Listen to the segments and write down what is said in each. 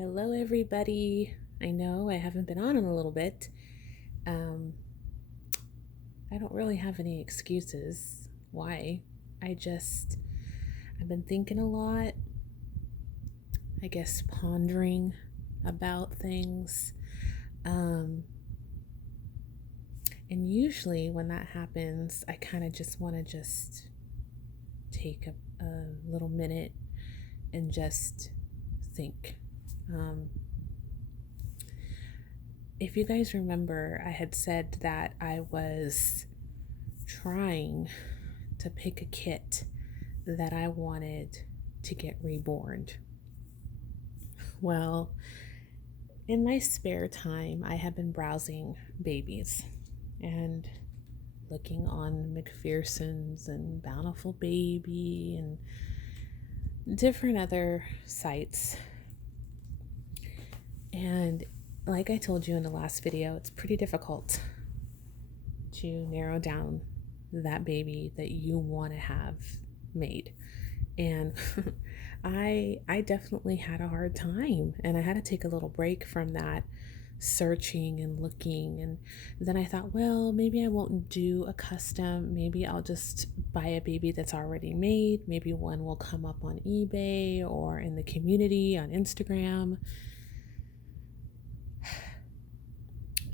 Hello, everybody. I know I haven't been on in a little bit. Um, I don't really have any excuses why. I've been thinking a lot, I guess pondering about things. Um, and usually when that happens, I kind of just want to just take a little minute and just think. Um, if you guys remember, I had said that I was trying to pick a kit that I wanted to get reborn. Well, in my spare time, I have been browsing babies and looking on McPherson's and Bountiful Baby and different other sites. And like I told you in the last video, it's pretty difficult to narrow down that baby that you want to have made. And I definitely had a hard time, and I had to take a little break from that searching and looking. And then I thought, well, maybe I won't do a custom. Maybe I'll just buy a baby that's already made. Maybe one will come up on eBay or in the community on Instagram.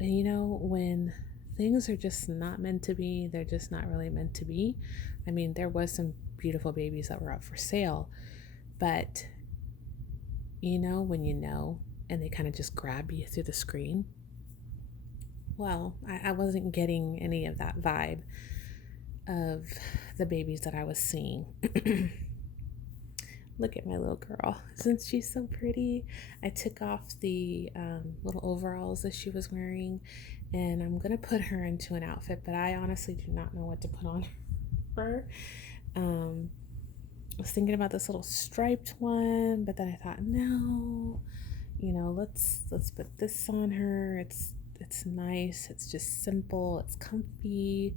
And when things are just not meant to be, they're just not really meant to be. I mean, there was some beautiful babies that were up for sale, but when and they kind of just grab you through the screen. Well, I wasn't getting any of that vibe of the babies that I was seeing. Look at my little girl. Isn't she so pretty? I took off the little overalls that she was wearing, and I'm going to put her into an outfit, but I honestly do not know what to put on her. I was thinking about this little striped one, but then I thought, no, let's put this on her. It's nice. It's just simple. It's comfy.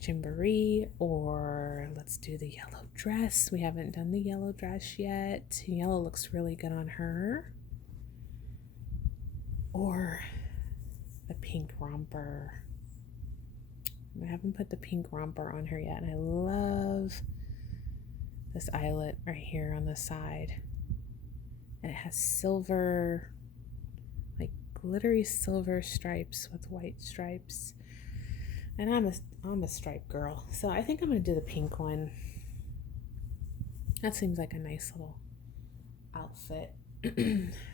Jamboree, or let's do the yellow dress. We haven't done the yellow dress yet. Yellow looks really good on her. Or the pink romper. I haven't put the pink romper on her yet, and I love this eyelet right here on the side. And it has silver, like glittery silver stripes with white stripes. And I'm a striped girl, so I think I'm gonna do the pink one. That seems like a nice little outfit.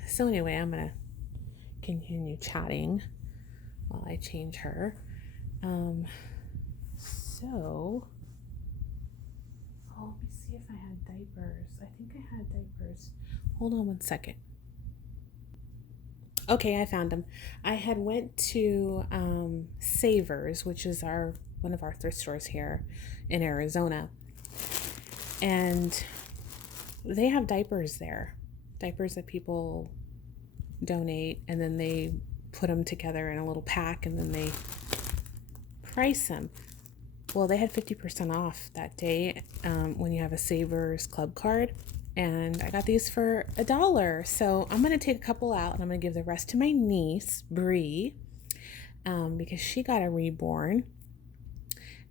So anyway, I'm gonna continue chatting while I change her. Let me see if I had diapers. I think I had diapers. Hold on one second. Okay, I found them. I had went to Savers, which is one of our thrift stores here in Arizona, and they have diapers there. Diapers that people donate, and then they put them together in a little pack, and then they price them. Well, they had 50% off that day when you have a Savers Club card. And I got these for $1. So I'm going to take a couple out, and I'm going to give the rest to my niece, Bree, because she got a reborn.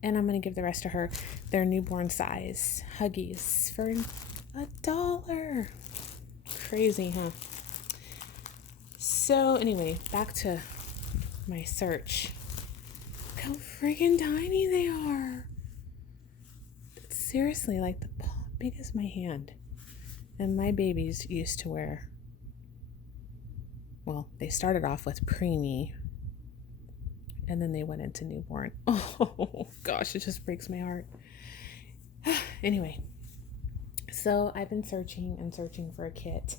And I'm going to give the rest to her, their newborn size Huggies for $1. Crazy, huh? So anyway, back to my search. Look how friggin' tiny they are. Seriously, like the big as my hand. And my babies used to wear, well, they started off with preemie, and then they went into newborn. Oh, gosh, it just breaks my heart. Anyway, so I've been searching and searching for a kit,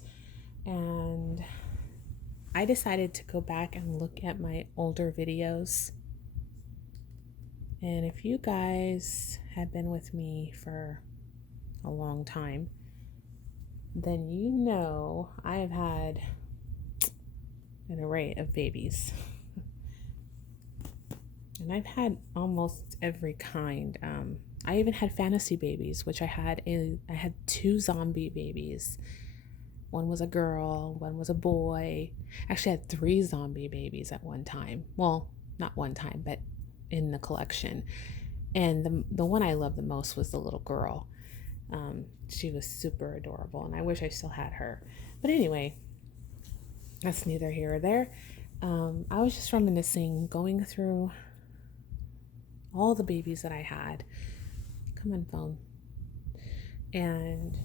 and I decided to go back and look at my older videos. And if you guys have been with me for a long time, then I have had an array of babies. And I've had almost every kind. I even had fantasy babies, which I had 2 zombie babies, One was a girl, one was a boy. Actually, I had 3 zombie babies at one time. Well, not one time, but in the collection. And the one I loved the most was the little girl. She was super adorable, and I wish I still had her. But anyway, that's neither here or there. I was just reminiscing, going through all the babies that I had. Come on, phone. And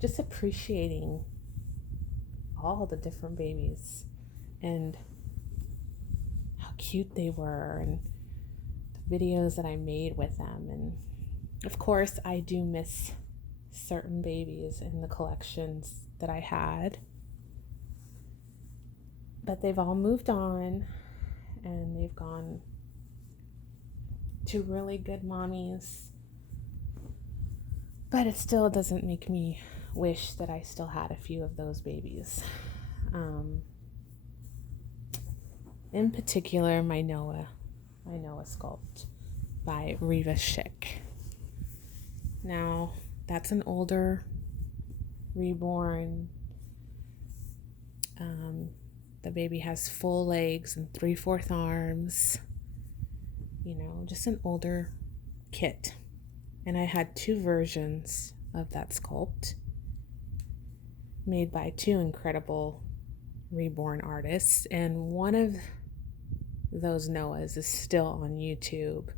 just appreciating all the different babies and how cute they were, and the videos that I made with them. And of course, I do miss certain babies in the collections that I had, but they've all moved on and they've gone to really good mommies. But it still doesn't make me wish that I still had a few of those babies. In particular, my Noah sculpt by Riva Schick. Now, that's an older reborn. The baby has full legs and 3/4 arms. Just an older kit. And I had 2 versions of that sculpt made by 2 incredible reborn artists. And one of those Noahs is still on YouTube.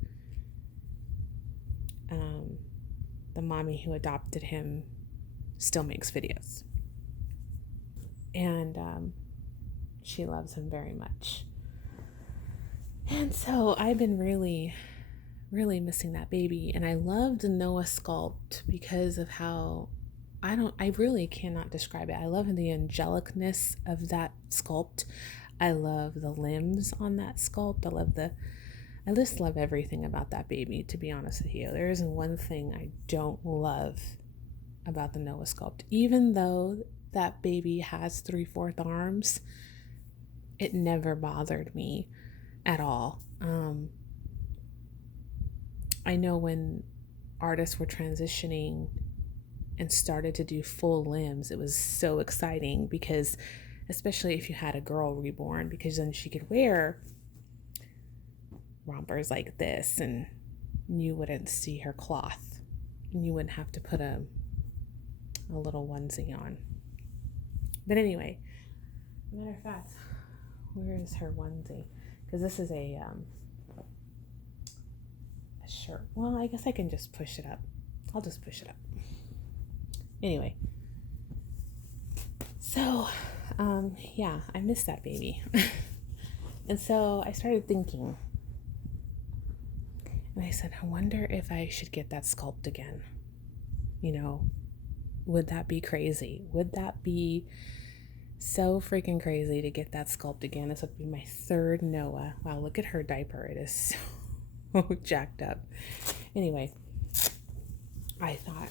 The mommy who adopted him still makes videos. And she loves him very much. And so I've been really missing that baby. And I love the Noah sculpt because of how I really cannot describe it. I love the angelicness of that sculpt. I love the limbs on that sculpt. I just love everything about that baby, to be honest with you. There isn't one thing I don't love about the Noah sculpt. Even though that baby has 3/4 arms, it never bothered me at all. I know when artists were transitioning and started to do full limbs, it was so exciting, because especially if you had a girl reborn, because then she could wear rompers like this and you wouldn't see her cloth and you wouldn't have to put a little onesie on. But anyway, matter of fact, where is her onesie? Because this is a shirt. Well, I guess I can just push it up. I'll just push it up. Anyway, so yeah, I miss that baby. And so I started thinking, and I said, I wonder if I should get that sculpt again. Would that be crazy? Would that be so freaking crazy to get that sculpt again? This would be my 3rd Noah. Wow, look at her diaper. It is so jacked up. Anyway, I thought,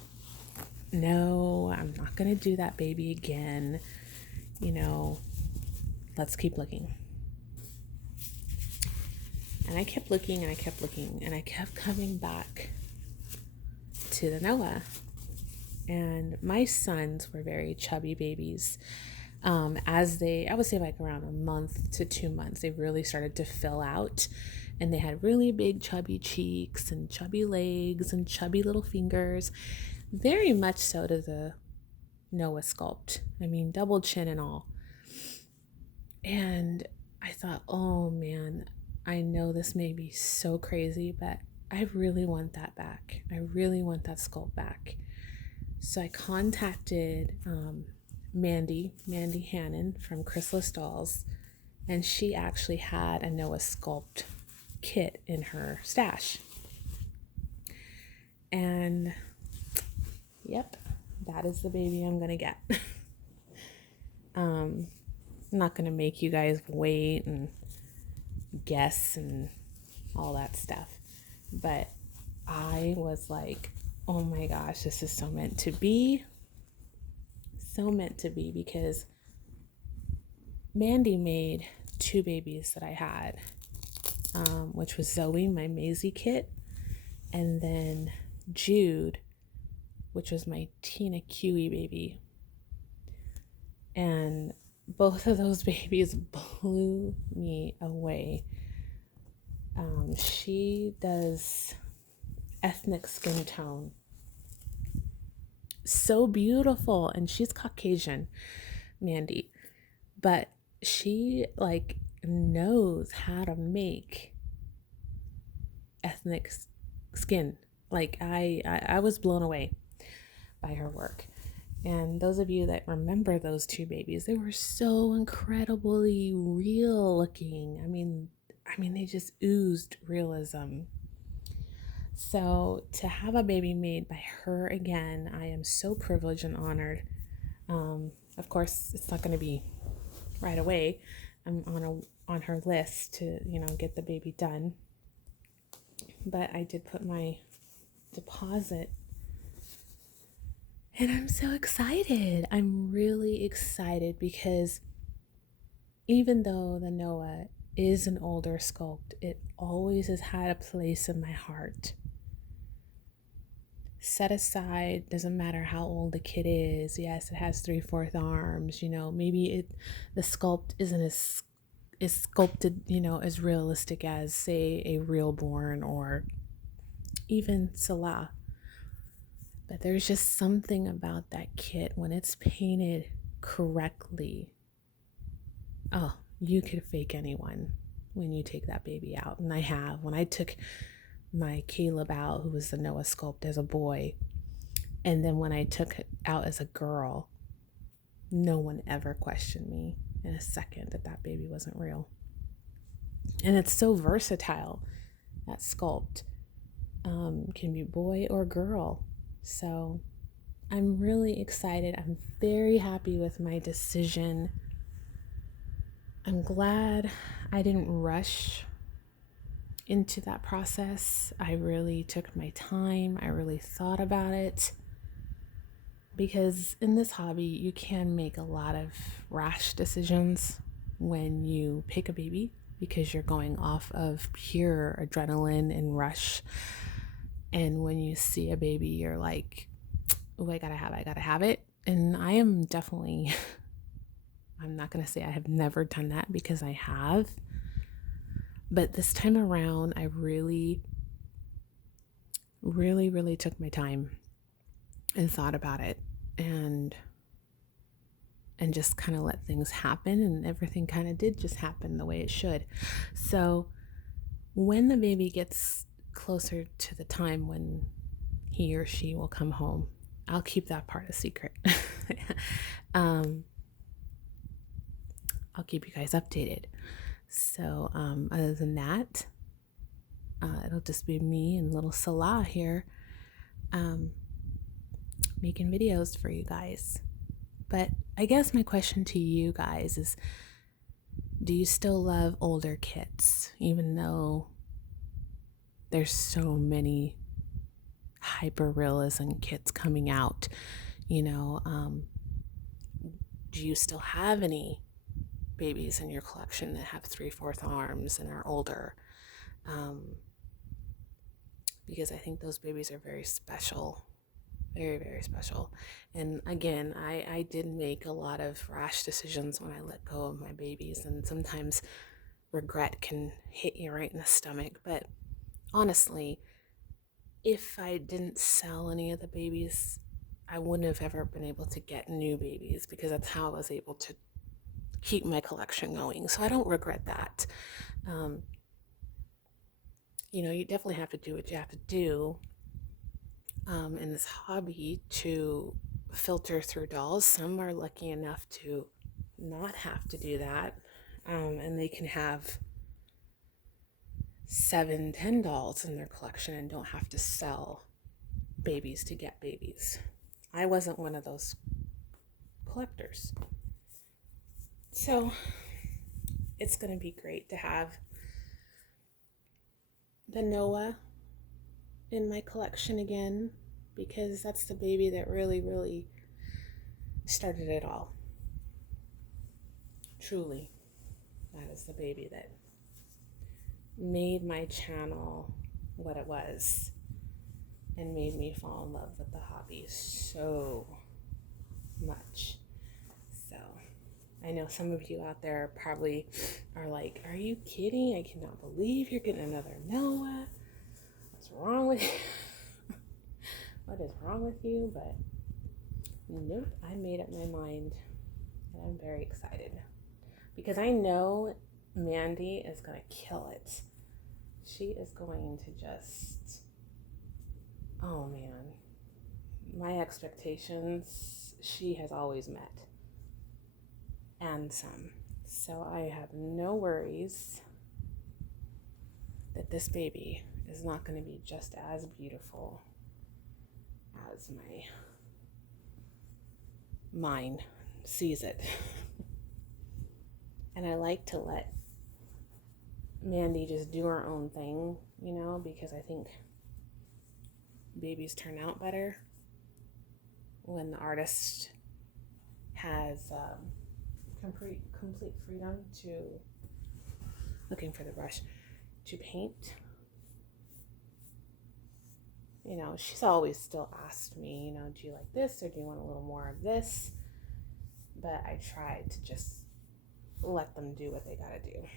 no, I'm not going to do that baby again. Let's keep looking. And I kept looking and I kept looking and I kept coming back to the Noah. And my sons were very chubby babies. I would say like around a month to 2 months, they really started to fill out, and they had really big chubby cheeks and chubby legs and chubby little fingers, very much so to the Noah sculpt. I mean, double chin and all. And I thought, oh man, I know this may be so crazy, but I really want that back. I really want that sculpt back. So I contacted Mandy Hannon from Chrysalis Dolls, and she actually had a Noah sculpt kit in her stash. And yep, that is the baby I'm gonna get. I'm not gonna make you guys wait and guess and all that stuff, but I was like, oh my gosh, this is so meant to be. So meant to be, because Mandy made 2 babies that I had, which was Zoe, my Maisie kit, and then Jude, which was my Tina Kiwi baby. And both of those babies blew me away. She does ethnic skin tone. So beautiful. And she's Caucasian, Mandy. But she like knows how to make ethnic skin. Like I was blown away by her work. And those of you that remember those two babies, they were so incredibly real looking. I mean they just oozed realism. So to have a baby made by her again, I am so privileged and honored. Of course, it's not going to be right away. I'm on her list to get the baby done. But I did put my deposit, and I'm so excited. I'm really excited because even though the Noah is an older sculpt, it always has had a place in my heart. Set aside, doesn't matter how old the kid is. Yes, it has 3/4 arms. Maybe the sculpt isn't as is sculpted, as realistic as, say, a real born or even Salah. But there's just something about that kit when it's painted correctly. Oh, you could fake anyone when you take that baby out. And I have. When I took my Caleb out, who was the Noah sculpt, as a boy, and then when I took it out as a girl, no one ever questioned me in a second that baby wasn't real. And it's so versatile, that sculpt. Can be boy or girl. So I'm really excited. I'm very happy with my decision. I'm glad I didn't rush into that process. I really took my time. I really thought about it. Because in this hobby, you can make a lot of rash decisions when you pick a baby, because you're going off of pure adrenaline and rush. And when you see a baby, you're like, oh, I gotta have it. And I am definitely, I'm not gonna say I have never done that, because I have. But this time around, I really, really, really took my time and thought about it, and just kind of let things happen, and everything kind of did just happen the way it should. So when the baby gets closer to the time when he or she will come home, I'll keep that part a secret. I'll keep you guys updated. So other than that, it'll just be me and little Salah here making videos for you guys. But I guess my question to you guys is, do you still love older kits, even though there's so many hyper-realism kits coming out? Do you still have any babies in your collection that have 3/4 arms and are older? Because I think those babies are very special. Very, very special. And again, I did make a lot of rash decisions when I let go of my babies, and sometimes regret can hit you right in the stomach. But honestly, if I didn't sell any of the babies, I wouldn't have ever been able to get new babies, because that's how I was able to keep my collection going. So I don't regret that. You definitely have to do what you have to do in this hobby to filter through dolls. Some are lucky enough to not have to do that, and they can have 7-10 dolls in their collection and don't have to sell babies to get babies. I wasn't one of those collectors. So it's going to be great to have the Noah in my collection again, because that's the baby that really, really started it all. Truly, that is the baby that made my channel what it was and made me fall in love with the hobby so much. So I know some of you out there probably are like, are you kidding? I cannot believe you're getting another Noah. What's wrong with you? What is wrong with you? But nope, I made up my mind and I'm very excited because I know Mandy is going to kill it. She is going to just, oh man, my expectations, she has always met. And some. So I have no worries that this baby is not going to be just as beautiful as my mine sees it. And I like to let Mandy just do her own thing, you know, because I think babies turn out better when the artist has complete freedom to, looking for the brush, to paint. You know, she's always still asked me, you know, do you like this or do you want a little more of this? But I try to just let them do what they gotta do.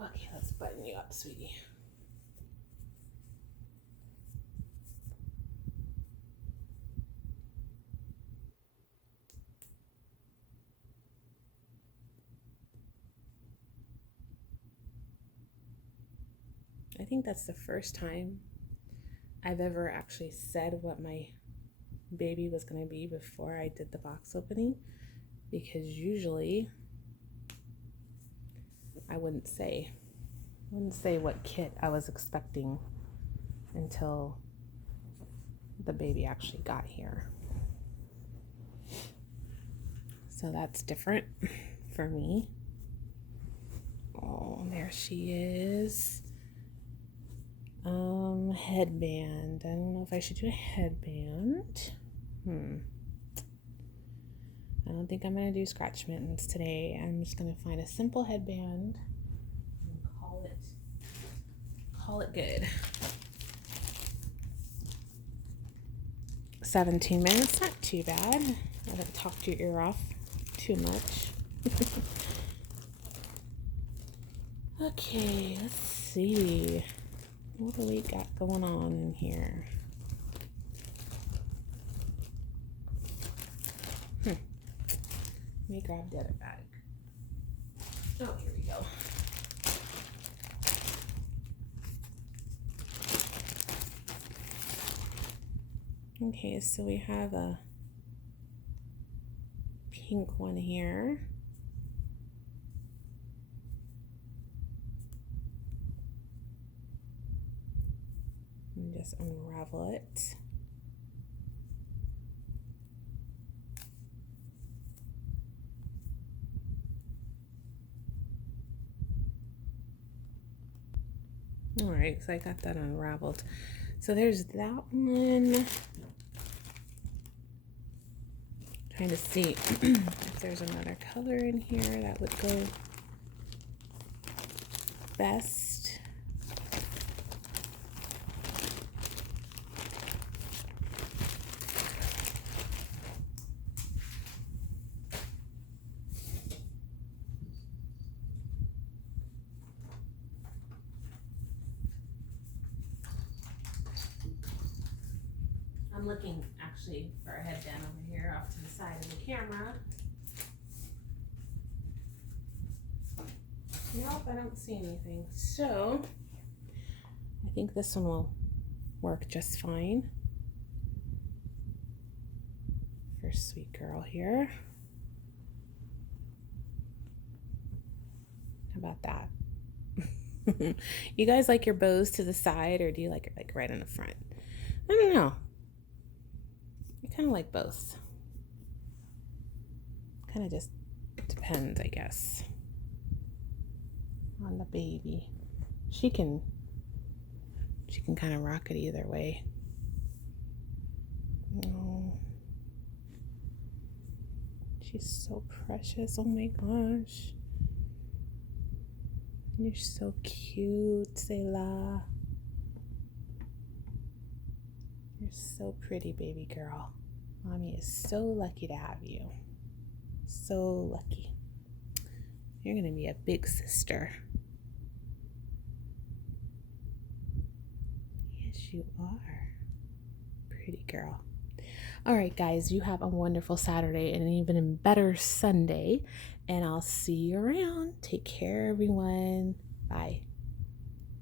Okay, let's button you up, sweetie. I think that's the first time I've ever actually said what my baby was going to be before I did the box opening, because usually I wouldn't say what kit I was expecting until the baby actually got here. So that's different for me. Oh, there she is. Headband. I don't know if I should do a headband. I don't think I'm going to do scratch mittens today. I'm just going to find a simple headband and call it good. 17 minutes, not too bad. I haven't talked your ear off too much. Okay, let's see. What do we got going on in here? Let me grab the other bag. Oh, here we go. Okay, so we have a pink one here. And just unravel it. All right, so I got that unraveled. So there's that one. Trying to see if there's another color in here that would go best. I'm looking actually for a headband over here off to the side of the camera. Nope, I don't see anything. So I think this one will work just fine for sweet girl here. How about that? You guys like your bows to the side, or do you like it like right in the front? I don't know. I kind of like both. Kind of just depends, I guess, on the baby. She can kind of rock it either way. Oh, she's so precious. Oh my gosh. You're so cute, Selah. You're so pretty, baby girl. Mommy is so lucky to have you. So lucky. You're going to be a big sister. Yes, you are. Pretty girl. All right, guys, you have a wonderful Saturday and an even better Sunday. And I'll see you around. Take care, everyone. Bye.